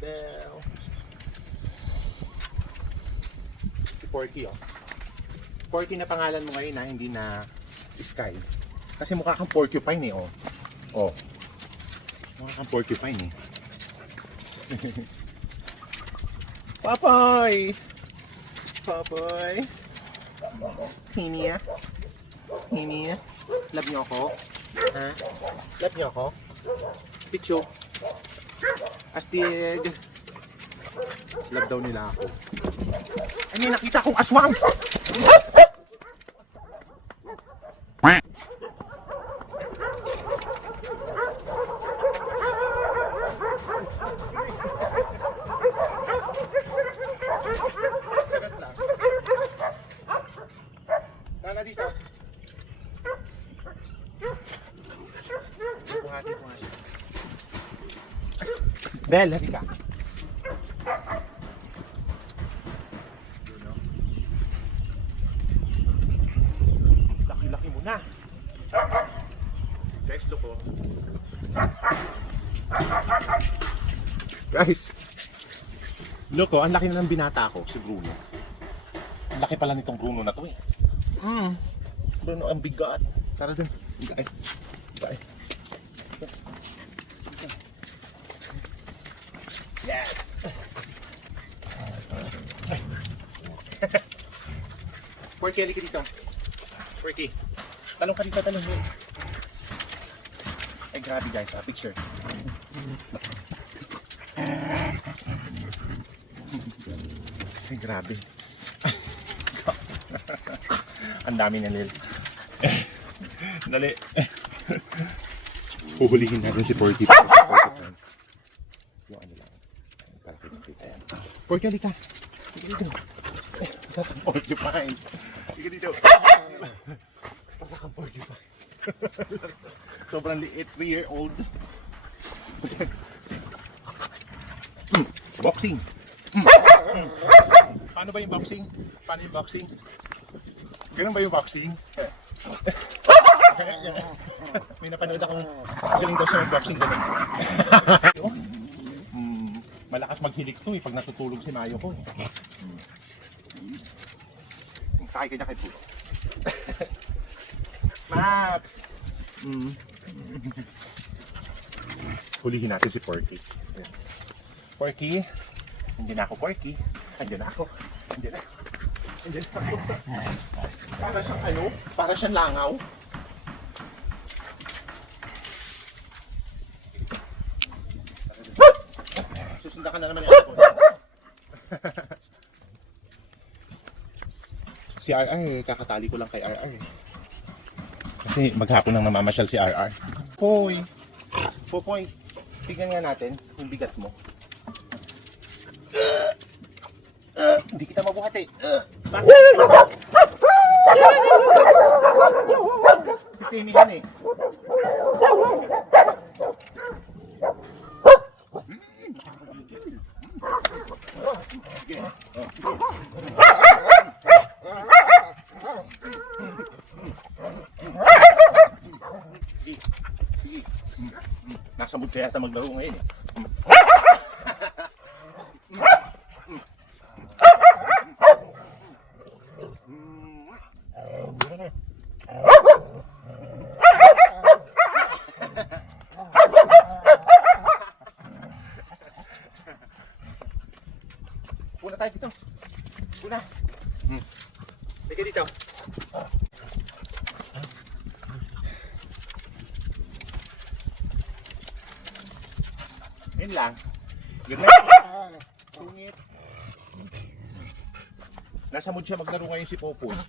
Bell. Si Porky, oh. Porky na pangalan mo ngayon, hindi na Sky. Kasi mukha kang porcupine, eh, oh. Oh. Mukha kang porcupine, eh. Papoy! Papoy! Hinia? Hinia? Love niyo ako? Ha? Love niyo ako? Pichu? Astig? Love daw nila ako. Ay, may nakita kong aswang! Tara dito. Buhati mo nga siya. Bel, hati ka. Laki-laki mo na. Guys, look, oh. Guys, look, oh, ang laki na ng binata ko, si Bruno. Ang laki pala nitong Bruno na to, eh. Bruno, ang bigat. Tara dun. Bigat. Bigat. Yes! Porky, halika dito. Porky. Talong ka dito, talong. Ay, grabe guys, picture. Ay, grabe. Ang dami na nil. Dali. Huhulihin natin si Porky. Yung ano lang. Para kita yan. Porky, halika. Halika dito. Porcupine. Halika dito. Para kang porcupine. Sobrang liit. 3-year-old. Boxing. Paano ba yung boxing? Paano yung boxing? Ganun ba yung boxing? May napanood akong galing daw siya mag-boxing ganun. Malakas maghilik to, eh pag natutulog si Mayo ko. Sakay ka niya kay Pulo. Max! Hulihin natin si Porky. Porky? Hindi na ako Porky. Andiyan na ako. Andiyan na. Andiyan na ako. Para siyang ano? Para siyang langaw. Susundan ka na naman ako. Si RR, kakatali ko lang kay RR. Kasi maghapon nang namamasyal si RR. Poy! Popoy, tignan nga natin yung bigat mo. Hindi kita mabuhat, eh. Bakit? Si Timmy yan, eh. Nasa mood kaya yata maglaro ngayon, eh. Puna tayo dito. Puna. Sige dito. Yun lang. Good night. Sungit. Nasa mood siya maglaro ngayon si Popoy.